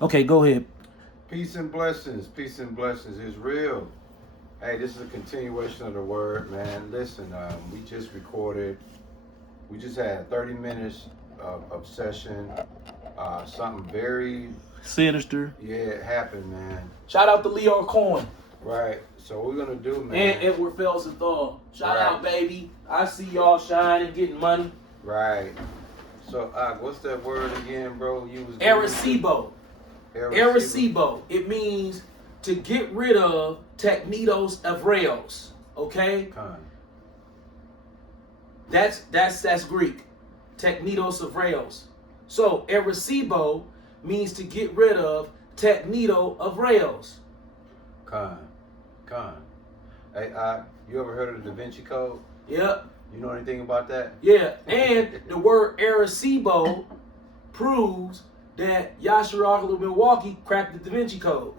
Okay, go ahead. Peace and blessings. Peace and blessings. It's real. Hey, this is a continuation of the word, man. Listen, we just recorded. We just had 30 minutes of session. Something very Sinister. yeah, it happened, man. Shout out to Leo Coin. Right. So what we're gonna do, man. And Edward Felsenthal. Shout Right. out, baby. I see y'all shining, getting money. Right. So, what's that word again, bro? You was Arecibo. Arecibo. It means to get rid of Teknitos Evreos. Okay? Con. That's Greek. Teknitos Evreos. So Arecibo means to get rid of Teknito Evreos. Con. Hey, you ever heard of the Da Vinci Code? Yep. You know anything about that? Yeah. And the word Arecibo proves that Yasser Arthur Milwaukee cracked the Da Vinci Code.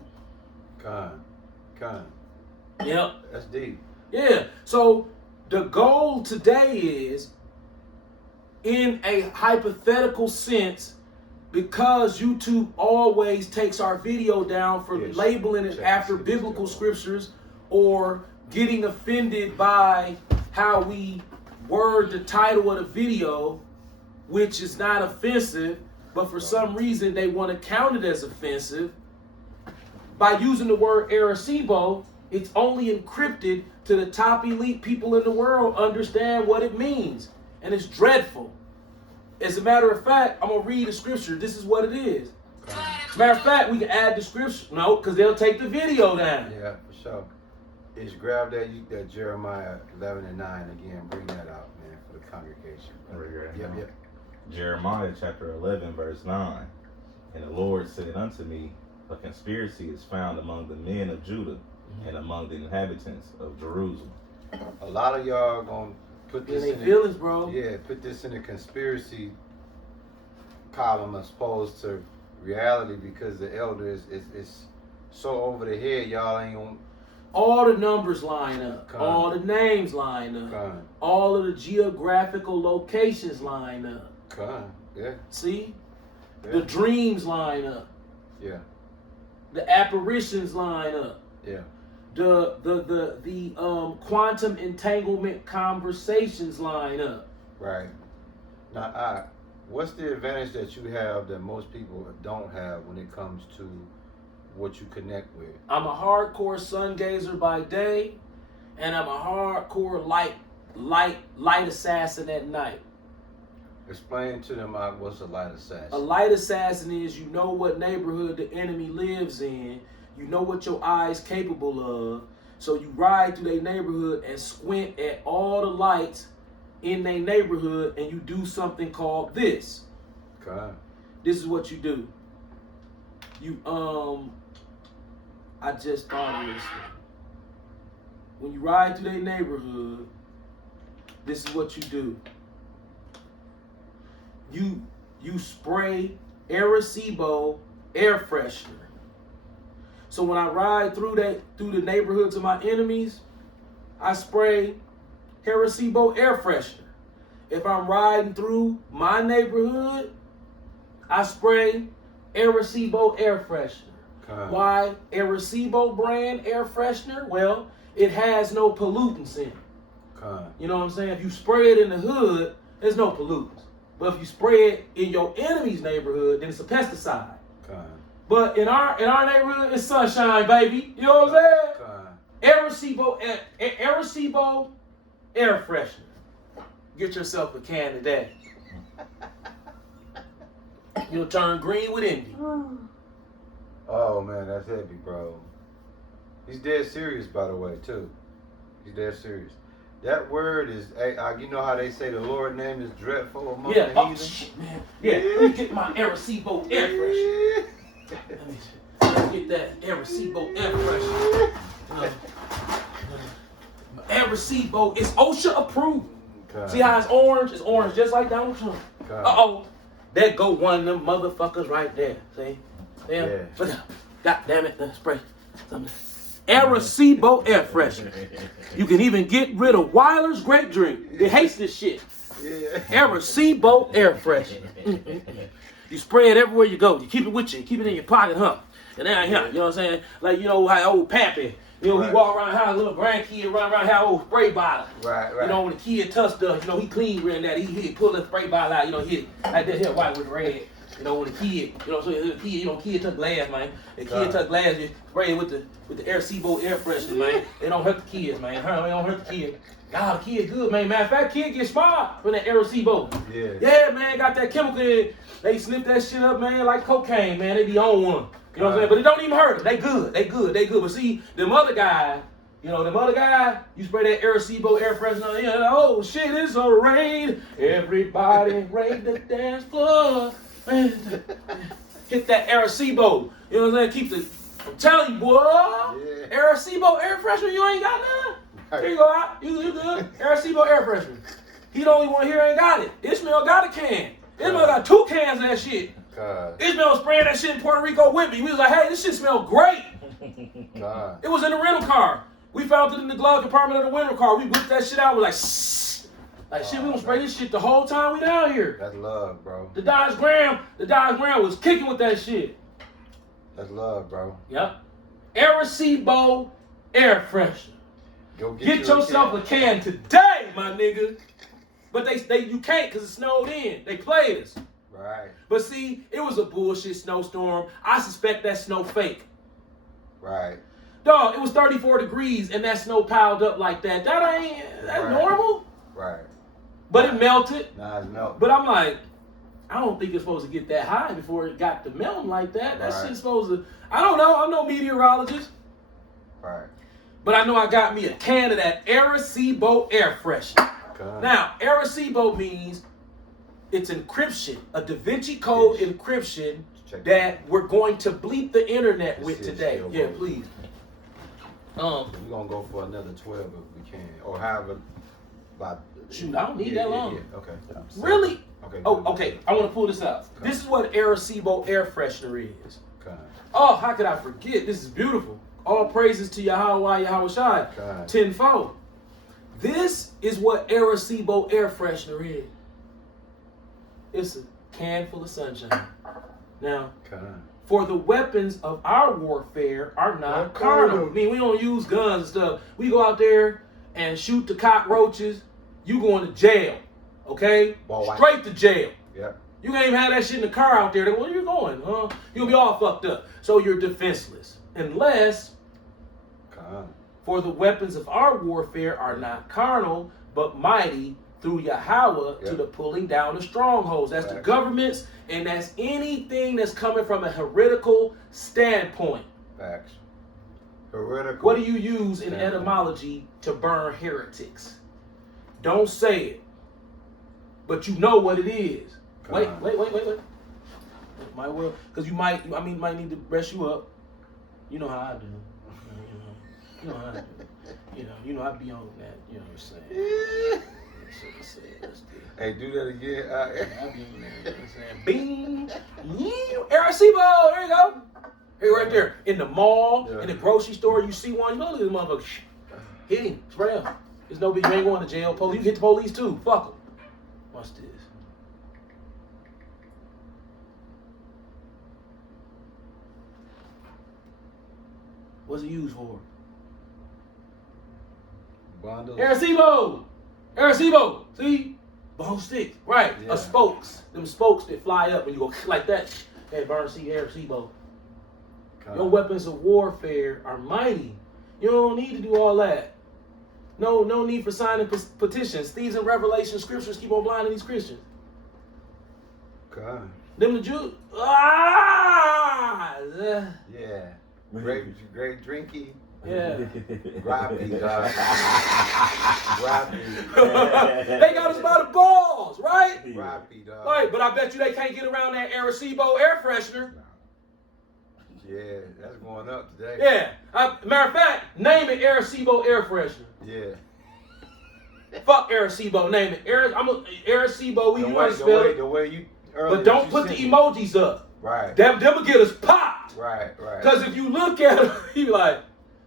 Con. Yep. That's deep. Yeah. So the goal today is, in a hypothetical sense, because YouTube always takes our video down for Yes. labeling it Check after this biblical out. scriptures or getting offended by how we word the title of the video, which is not offensive, but for some reason they want to count it as offensive. By using the word Arecibo, it's only encrypted to the top elite people in the world understand what it means. And it's dreadful. As a matter of fact, I'm going to read the scripture. This is what it is. Matter of fact, we can add the scripture. No, because they'll take the video down. Yeah, for sure. Just grab that Jeremiah 11 and 9 again. Bring that out, man, for the congregation. Right Yep, now. yep. Jeremiah chapter 11, verse 9. And the Lord said unto me, a conspiracy is found among the men of Judah and among the inhabitants of Jerusalem. A lot of y'all gonna put In this their in feelings, bro. yeah, put this in the conspiracy column as opposed to reality because the elder is so over the head, y'all ain't gonna All the numbers line up. Come. All the names line up. come. All of the geographical locations line up. Come. Yeah. See? Yeah. The dreams line up. Yeah. The apparitions line up. Yeah. The quantum entanglement conversations line up. Right. Now, what's the advantage that you have that most people don't have when it comes to what you connect with? I'm a hardcore sun gazer by day, and I'm a hardcore light assassin at night. Explain to them what's a light assassin. A light assassin is, you know what neighborhood the enemy lives in, you know what your eyes capable of, so you ride through their neighborhood and squint at all the lights in their neighborhood, and you do something called this. Okay. This is what you do. You I just thought of this. When you ride through their neighborhood, this is what you do. You spray Arecibo air freshener. So when I ride through the neighborhoods of my enemies, I spray Arecibo air freshener. If I'm riding through my neighborhood, I spray Arecibo air freshener. Okay. Why Arecibo brand air freshener? Well, it has no pollutants in it. Okay. You know what I'm saying? If you spray it in the hood, there's no pollutants. But if you spray it in your enemy's neighborhood, then it's a pesticide. Okay. But in our neighborhood, it's sunshine, baby. You know what I'm saying? Okay. Arecibo air freshener. Get yourself a can today. You'll turn green with envy. Oh man, that's heavy, bro. He's dead serious, by the way, too. He's dead serious. That word is, you know how they say the Lord's name is dreadful among Yeah. the Oh, heathen? shit, man. Yeah. Let me get my Arecibo air freshener. Let me get that Arecibo air freshener. Arecibo is OSHA approved. Okay. See how it's orange? It's orange just like Donald Trump. Okay. Uh-oh. There go one of them motherfuckers right there. See? Yeah. God damn it. Let's spray something. Arecibo air freshener. You can even get rid of Weiler's grape drink. It hates this shit. Yeah. Arecibo air freshener. You spray it everywhere you go. You keep it with you. You keep it in your pocket, huh? And then here, you know what I'm saying? Like, you know how old Pappy, you know, he walk around the house, little grandkid run around how old spray bottle. Right. You know, when the kid touch stuff, you know, he clean ran that. He pull the spray bottle out, you know, hit like that here, white with red. You know, when the kid, you know, so the kid, you know, kid touch glass, man. The kid touch glass, you spray it with the Air Seabolt air freshener, man. They don't hurt the kids, man. They don't hurt the kid. Nah, the kid good, man. Matter of fact, kid get smart from that Air Seabolt. Yeah. Yeah, man, got that chemical in. They sniff that shit up, man, like cocaine, man. They be on one. You know what I'm saying? But it don't even hurt them. They good. But see, them other guys, you spray that Air Seabolt air freshener, you know, oh shit, it's a raid. Everybody raid the dance floor. Hit that Air Seabolt. You know what I'm saying? I'm telling you, boy. Yeah. Air Seabolt air freshener, you ain't got none. Right. Here you go, out. You good. Air Seabolt air freshener. He the only one here ain't got it. Ishmael got a can. Ishmael got 2 cans of that shit. God. Ishmael was spraying that shit in Puerto Rico with me. We was like, hey, this shit smell great. God. It was in the rental car. We found it in the glove compartment of the rental car. We whipped that shit out. We're like, shh. Like, shit, we gonna spray this shit the whole time we down here. That's love, bro. The Dodge Ram was kicking with that shit. That's love, bro. Yep. Air Seabolt air freshener. Go Get yourself a can today, my nigga. But you can't because it snowed in. They played us. Right. But see, it was a bullshit snowstorm. I suspect that snow fake. Right. Dog, it was 34 degrees and that snow piled up like that. That's Right. normal. Right. But it melted. Nah, it's melting. But I'm like, I don't think it's supposed to get that high before it got to melting like that. That Right. shit's supposed to, I don't know. I'm no meteorologist. Right. But I know I got me a can of that Air Seabolt air freshener. God. Now, Air Seabolt means it's encryption, a Da Vinci Code Yes. encryption Check that we're going to bleep the internet This with is today. still Yeah, going. please. We're gonna go for another 12 if we can, or however. About. Shoot, I don't need that long. Yeah. Okay. Really? Okay. Oh, good. okay. I want to pull this out. Okay. This is what Air Seabolt air freshener is. Okay. Oh, how could I forget? This is beautiful. All praises to Yahweh, Yahweh Shai. Okay. Tenfold. This is what Air Seabolt air freshener is. It's a can full of sunshine. Now, Okay. for the weapons of our warfare are not carnal. I mean, we don't use guns and stuff. We go out there and shoot the cockroaches. You going to jail, okay? Boy. Straight to jail. Yep. You can't even have that shit in the car out there. Where you going, huh? You'll be all fucked up. So you're defenseless. Unless, Okay. for the weapons of our warfare are not carnal, but mighty through Yahweh to Yep. the pulling down of strongholds. That's the Facts. governments, and that's anything that's coming from a heretical standpoint. Facts. Heretical. What do you use in Standpoint. etymology to burn heretics? Don't say it, but you know what it is. Come Wait. on. Might well, because you might need to rest you up. You know how I do. You know how I do. You know I be on that. You know what I'm saying? Let's do it. Hey, do that again. I be on that. You know what I'm saying? Bing, Arecibo. There you go. Hey, right there in the mall, Yeah. in the grocery store, you see one. You know, look at the motherfucker. Hit him, spray him. There's no big. You ain't going to jail. Police, you hit the police too. Fuck them. Watch this. What's it used for? Bundles. Arecibo. See? Bone sticks. Right. Yeah. Spokes. Them spokes that fly up when you go like that. That burn Arecibo. Okay. Your weapons of warfare are mighty. You don't need to do all that. No need for signing petitions. Thieves and Revelation scriptures keep on blinding these Christians. Okay. Them the Jews. Ah! Yeah. Great drinky. Yeah. Grappy, dog. Grappy. They got us by the balls, right? Grappy, dog. Right, but I bet you they can't get around that Arecibo air freshener. Yeah, that's going up today. Yeah. Matter of fact, name it Arecibo air freshener. Yeah. Fuck Arecibo, name it. Arecibo, you The want to spell it. the way you earlier. But don't you put the sent me. emojis up. Right. Them will get us popped. Right. Because if you look at them, you be like,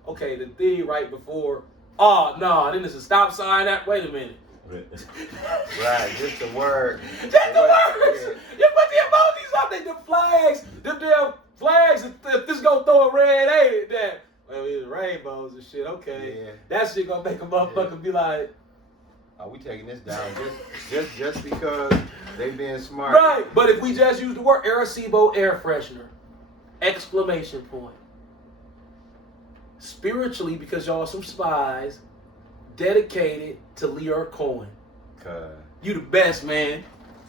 okay, the thing right before, oh, no, then there's a stop sign. Wait a minute. Right, just the word. Just the words. You put the emojis up there, the flags, them damn flags. If this gonna throw a red, ain't it? That well, it's rainbows and shit. Okay, Yeah. that shit gonna make a motherfucker be like, Are we taking this down just because they being smart? right. But if we just use the word Arecibo air freshener, exclamation point. Spiritually, because y'all some spies dedicated to Lear Cohen. Cause You the best, man.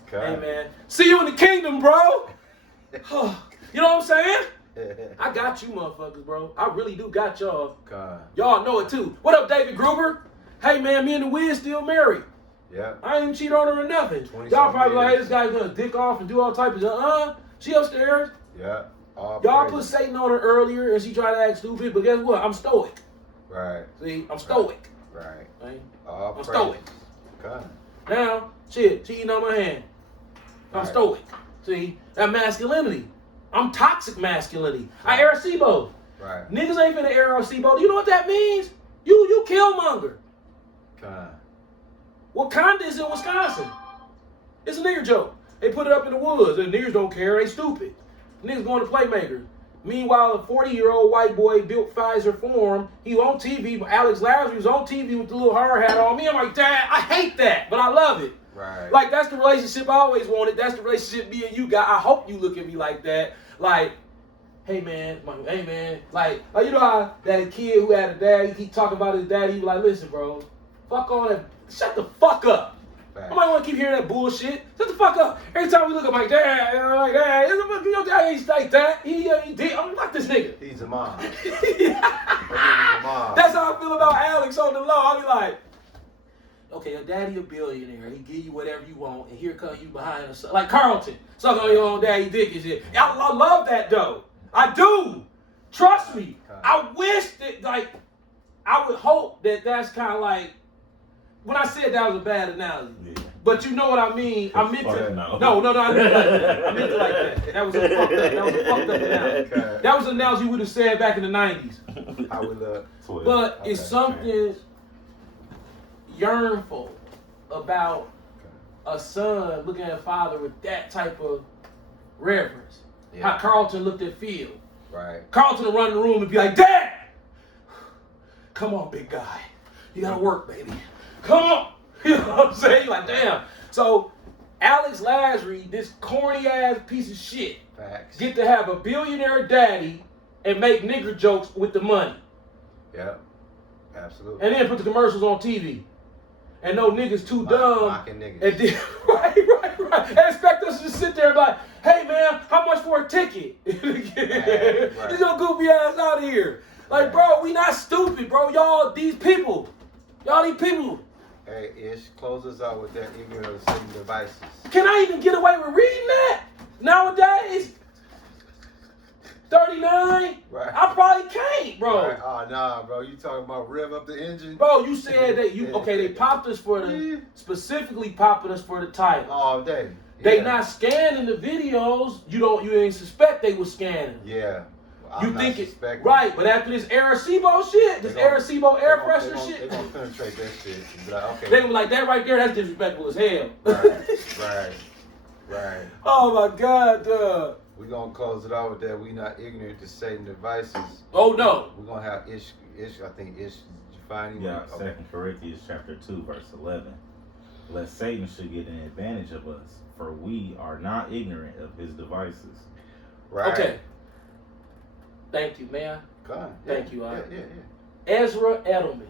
Hey, man. See you in the kingdom, bro. You know what I'm saying? I got you motherfuckers, bro. I really do got y'all. Y'all know it too. What up, David Gruber? Hey, man, me and the Wiz still married. Yeah. I ain't even cheat on her or nothing. Y'all probably like, hey, this guy's gonna dick off and do all types of she upstairs. Yeah. Y'all put Satan on her earlier and she tried to act stupid, but guess what? I'm stoic. Right. See, I'm stoic. Right. Right? All I'm praise. stoic. God. Now, shit, she eating on my hand. I'm Right. stoic. See, that masculinity. I'm toxic masculinity. I Arecibo. Right. Niggas ain't finna Arecibo. Do you know what that means? You killmonger. God. Wakanda is in Wisconsin. It's a nigger joke. They put it up in the woods. And niggers don't care. They stupid. Niggas going to playmakers. Meanwhile, a 40-year-old white boy built Pfizer for him. He was on TV. Alex Lazarus was on TV with the little hard hat on. Me, I'm like, Dad, I hate that, but I love it. Right. Like, that's the relationship I always wanted. That's the relationship me and you got. I hope you look at me like that. Like, hey, man. Like, you know how that kid who had a dad, he keep talking about his daddy. He was like, listen, bro, fuck all that. Shut the fuck up. Fact. I might want to keep hearing that bullshit. Shut the fuck up. Every time we look at my dad, I'm like, Dad, your dad ain't like that. He did. I'm like this nigga. He's a mom. That's how I feel about Alex on the low. I'll be like, okay, your daddy a billionaire. He give you whatever you want, and here come you behind us. Like Carlton, suck on your own daddy dick and shit. I love that, though. I do. Trust me. I wish that, like, I would hope that that's kind of like, when I said that was a bad analogy. Yeah. But you know what I mean. I meant to. No. No, I meant it like that. I meant it like that. That was a fucked up analogy. Okay. That was an analogy you would have said back in the 90s. How we look. But it's Okay. something yearnful about a son looking at a father with that type of reverence. Yeah. How Carlton looked at Phil. Right. Carlton would run in the room and be like, Dad! Come on, big guy. You gotta work, baby. Come on! You know what I'm saying? Like, damn. So, Alex Lazary, this corny ass piece of shit, Facts. get to have a billionaire daddy and make nigger jokes with the money. Yep. Absolutely. And then put the commercials on TV. And no niggas too dumb. Mocking niggas. And then, right. And expect us to sit there and be like, hey man, how much for a ticket? Right. Get your goofy ass out of here. Like, bro, we not stupid, bro. Y'all these people. Hey, Ish, close us out with that ignorant of Satan devices. Can I even get away with reading that? Nowadays? 39? Right. I probably can't, bro. Right. Oh, nah, bro. You talking about rev up the engine? Bro, you said that they popped us for specifically popping us for the title. All day. They not scanning the videos. You ain't suspect they was scanning. Yeah. Well, You I'm think not it suspecting. right, but after this Arecibo shit, this Arecibo air freshener They shit, gonna penetrate that shit. And be like, okay. they were like, that right there, that's disrespectful as hell. Right. Oh my God, duh. We're gonna close it out with that. We not ignorant to Satan devices. Oh no. We're gonna have Ish. I think Ish. Did you find him? Yeah, Okay. 2 Corinthians chapter 2, verse 11. Lest Satan should get an advantage of us, for we are not ignorant of his devices. Right. Okay. Thank you, man. Come on. Thank you, Yeah. Ezra Edelman.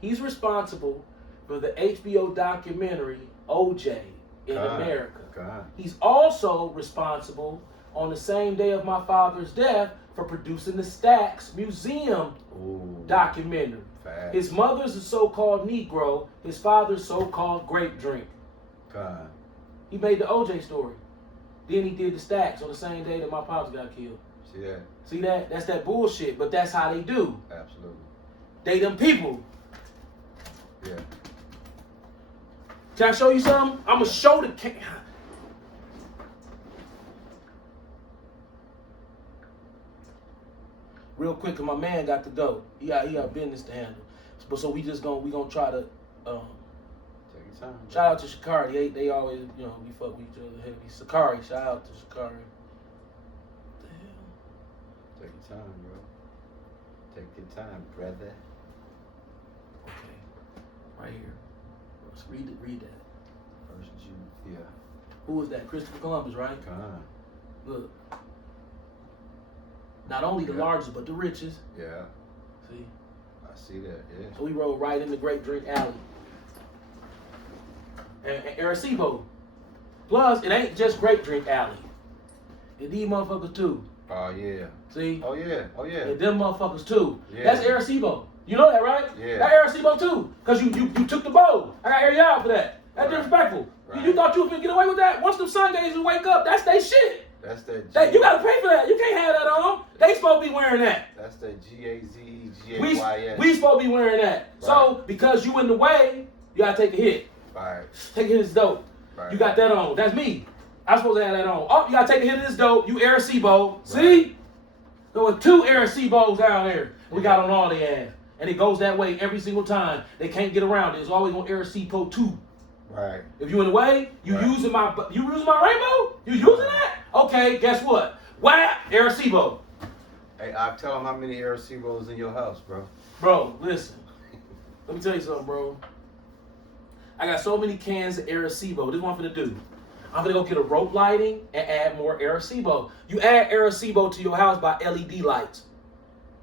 He's responsible for the HBO documentary OJ in America. Come on. He's also responsible on the same day of my father's death for producing the Stax Museum Ooh. documentary. Fast. His mother's a so-called Negro, his father's so-called grape drink. Come on. He made the OJ story. Then he did the Stax on the same day that my pops got killed. See that? See that? That's that bullshit, but that's how they do. Absolutely. They them people. Yeah. Can I show you something? I'm gonna show the real quick, cause my man got to go. He got business to handle. But so we gonna try to Take your time. Shout out to Shakari. They always, you know, we fuck with each other heavy. Shakari, shout out to Shakari. What the hell? Take your time, bro. Take your time, brother. Okay. Right here. Let's read that. First Jude, yeah. Who was that? Christopher Columbus, right? Come on. Look. Not only the Yeah. largest, but the richest. Yeah, See? I see that, yeah. So we rode right in the Great Drink Alley. And Arecibo. Plus, it ain't just Great Drink Alley. And these motherfuckers too. Oh, yeah. See? Oh, yeah. Oh, yeah. And them motherfuckers too. Yeah. That's Arecibo. You know that, right? Yeah. That Arecibo too. Because you took the bowl. I got air you out for that. That's Right. disrespectful. Right. You thought you was gonna get away with that? Once them Sundays you wake up, that's they shit. That's that You gotta pay for that. You can't have that on. They supposed to be wearing that. That's that G-A-Z, We G-A-Y-S. supposed to be wearing that. So Right. because you in the way, you gotta take a hit. Right, Take a hit of this dope. right. You got that on. That's me. I'm supposed to have that on. Oh, you gotta take a hit of this dope. You Arecibo. See? There were 2 Arecibos down there. We got on all the ass. And it goes that way every single time. They can't get around it. It's always on Arecibo 2. Right. If you in the way, you Right. using my rainbow? You using that? Okay, guess what? Whap, Arecibo. Hey, I'll tell them how many Arecibos in your house, bro. Bro, listen. Let me tell you something, bro. I got so many cans of Arecibo. This is what I'm finna do. I'm gonna go get a rope lighting and add more Arecibo. You add Arecibo to your house by LED lights.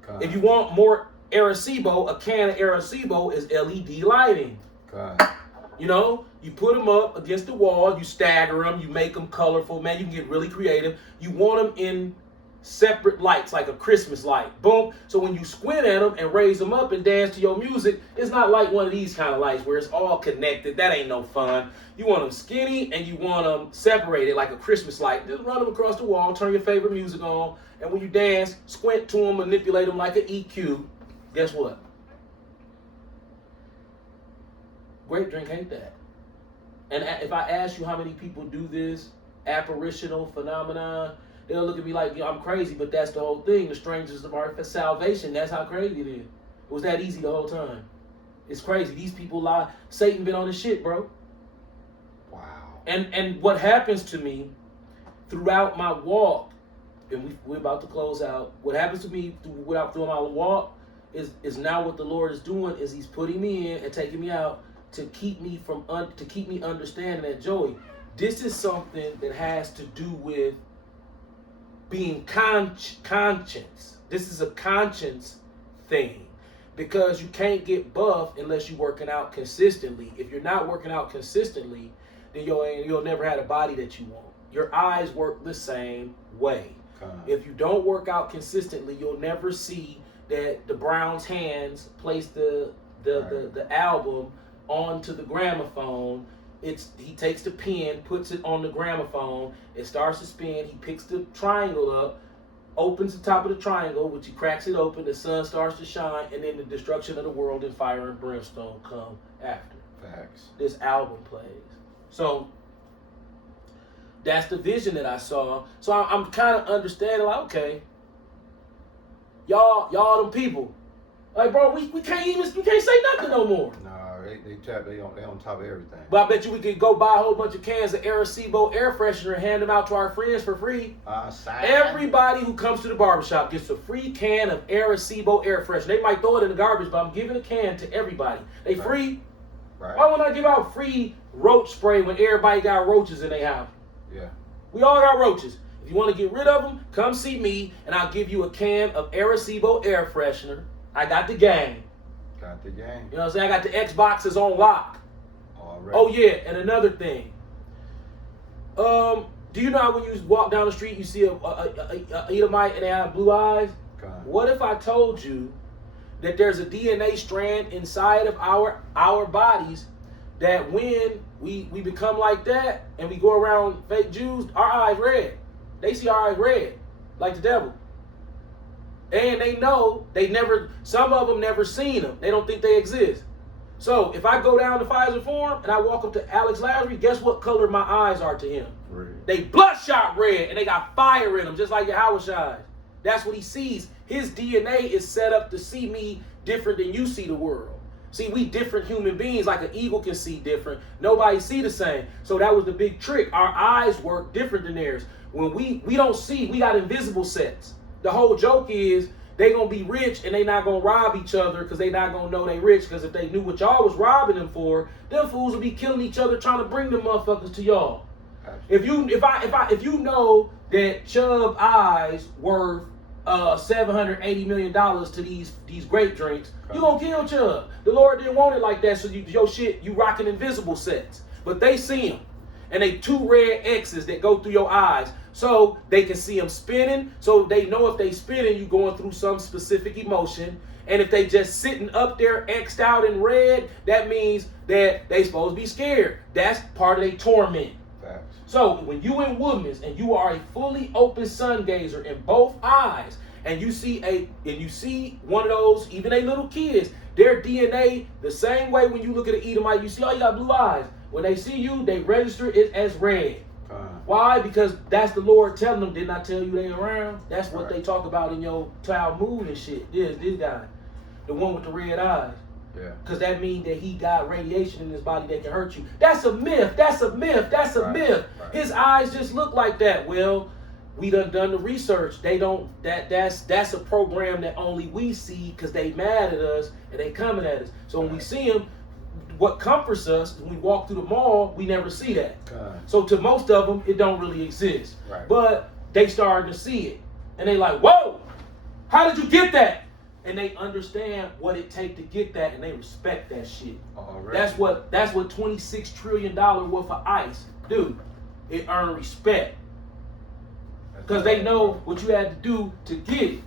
Come. If you want more Arecibo, a can of Arecibo is LED lighting. Come. You know, you put them up against the wall, you stagger them, you make them colorful. Man, you can get really creative. You want them in separate lights, like a Christmas light. Boom. So when you squint at them and raise them up and dance to your music, it's not like one of these kind of lights where it's all connected. That ain't no fun. You want them skinny and you want them separated like a Christmas light. Just run them across the wall, turn your favorite music on, and when you dance, squint to them, manipulate them like an EQ. Guess what? Great Drink hate that. And if I ask you how many people do this apparitional phenomenon, they'll look at me like, I'm crazy, but that's the whole thing. The strangers of our salvation. That's how crazy it is. It was that easy the whole time. It's crazy. These people lie. Satan been on his shit, bro. Wow. And what happens to me throughout my walk, and we're about to close out. What happens to me throughout my walk is now what the Lord is doing is He's putting me in and taking me out to keep me understanding that, Joey, this is something that has to do with being conscience. This is a conscience thing, because you can't get buff unless you're working out consistently. If you're not working out consistently, then you'll never have a body that you want. Your eyes work the same way. If you don't work out consistently, you'll never see that the Browns' hands place the album onto the gramophone. He takes the pen, puts it on the gramophone, it starts to spin, he picks the triangle up, opens the top of the triangle, which he cracks it open, the sun starts to shine, and then the destruction of the world and fire and brimstone come after. Facts. This album plays. So that's the vision that I saw. So I'm kind of understanding, like, okay, y'all them people. Like, bro, we can't say nothing no more. No, they on top of everything. But I bet you we could go buy a whole bunch of cans of Arecibo air freshener and hand them out to our friends for free. Everybody who comes to the barbershop gets a free can of Arecibo air freshener. They might throw it in the garbage, but I'm giving a can to everybody. They Right. free. Right. Why wouldn't I give out free roach spray when everybody got roaches in their house? Yeah. We all got roaches. If you want to get rid of them, come see me, and I'll give you a can of Arecibo air freshener. I got the game. Got the game. You know what I'm saying? I got the Xboxes on lock. Already. Oh yeah, and another thing. Do you know how when you walk down the street, you see a Edomite and they have blue eyes? What if I told you that there's a DNA strand inside of our bodies that when we become like that and we go around fake Jews, our eyes red. They see our eyes red, like the devil. And they know some of them never seen them. They don't think they exist. So if I go down to Pfizer Forum and I walk up to Alex Lasry, guess what color my eyes are to him? Red. They bloodshot red and they got fire in them, just like Yahweh's eyes. That's what he sees. His DNA is set up to see me different than you see the world. See, we different human beings, like an eagle can see different. Nobody see the same. So that was the big trick. Our eyes work different than theirs. When we don't see, we got invisible sets. The whole joke is they gonna be rich and they not gonna rob each other because they not gonna know they rich. Because if they knew what y'all was robbing them for, them fools would be killing each other trying to bring them motherfuckers to y'all. If you know that Chubb eyes worth $780 million to these grape drinks, you gonna kill Chubb. The Lord didn't want it like that, so you rocking invisible sets. But they see them, and they 2 red X's that go through your eyes, so they can see them spinning. So they know if they spinning, you going through some specific emotion. And if they just sitting up there X'd out in red, that means that they supposed to be scared. That's part of their torment. So when you in Woodman's and you are a fully open sun gazer in both eyes, and you see one of those, even they little kids, their DNA the same way when you look at an Edomite, you see, oh, you got blue eyes. When they see you, they register it as red. Why? Because that's the Lord telling them, didn't I tell you they around? That's what they talk about in your Talmud and shit. This guy, the one with the red eyes. Yeah. Because that means that he got radiation in his body that can hurt you. That's a myth. That's a myth. That's a myth. Right. His eyes just look like that. Well, we done the research. They don't. That's a program that only we see because they mad at us and they coming at us. So when we see them, what comforts us when we walk through the mall, we never see that. So to most of them, it don't really exist. Right. But they starting to see it, and they like, whoa, how did you get that? And they understand what it takes to get that, and they respect that shit. Already. That's what $26 trillion worth of ice do. It earned respect. Because they know what you had to do to get it.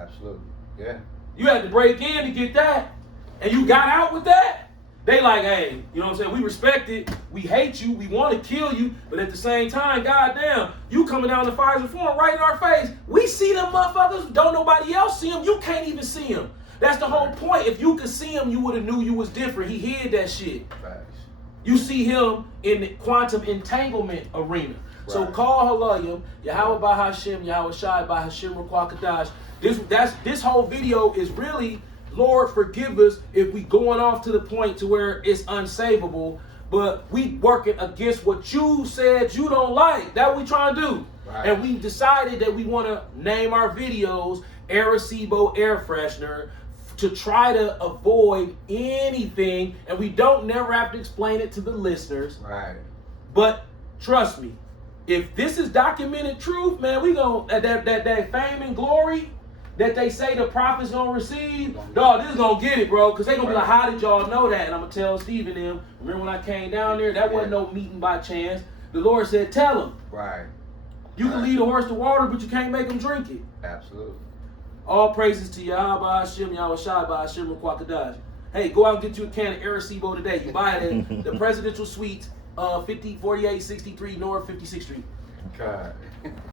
Absolutely. Yeah. You had to break in to get that, and you got out with that. They like, hey, you know what I'm saying? We respect it. We hate you. We want to kill you. But at the same time, goddamn, you coming down the fires and forum right in our face. We see them motherfuckers. Don't nobody else see them. You can't even see them. That's the whole point. If you could see him, you would have knew you was different. He hid that shit. Facts. You see him in the quantum entanglement arena. Right. So call Halayim, Yahweh by Hashem, Yahweh Shai by Hashem Rukwakadash. This whole video is really, Lord, forgive us if we going off to the point to where it's unsavable, but we working against what you said you don't like. That what we trying to do. Right. And we decided that we want to name our videos Arecibo Air Freshener to try to avoid anything, and we don't never have to explain it to the listeners. Right. But trust me, if this is documented truth, man, we gonna that fame and glory that they say the prophets gonna receive, dog, this is gonna get it, bro. Because they gonna be like, how did y'all know that? And I'm gonna tell Steve and them, remember when I came down there, that wasn't no meeting by chance. The Lord said, tell them. Right. You can lead a horse to water, but you can't make them drink it. Absolutely. All praises to Yahweh by Hashem, Yahweh Shai by Hashem Rukwakadash. Hey, go out and get you a can of Arecibo today. You buy it at the Presidential Suite, 4863 North 56th Street. God.